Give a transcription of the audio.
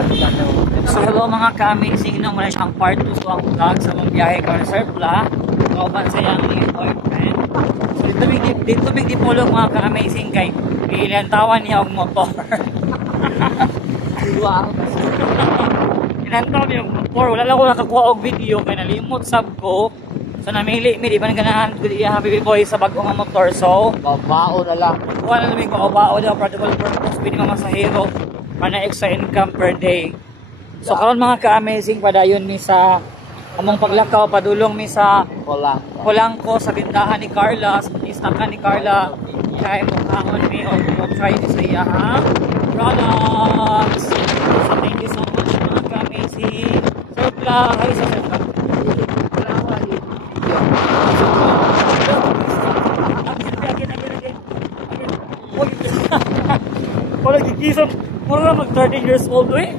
So hello mga ka-amazing, no, muna siyang part 2 so ang vlog sa mong biyahe ka na Serpla kauban sa iyang new boyfriend. So dito big dipulog mga ka-amazing kay ilantawan niya og motor. Inantaw niya og motor, wala lang ko nakakuha og video kay nalimot sab ko. So namili mi di ba ganahan ko iya happy boy sa bagong motor, so Babao na lang. kuha na namin ko bao daw practical purpose pwede mga masahero para extra income per day. So karon mga ka-amazing padayon mi sa among paglakaw padulong mi sa Polanco sa tindahan ni Carla, sa istakan ni Carla. Kaya mukhaon mi o try ni sa iya ha products. So thank you so much mga ka-amazing. Serpla, hi sa Serpla. Wala gigison, mura mag 13 years old eh.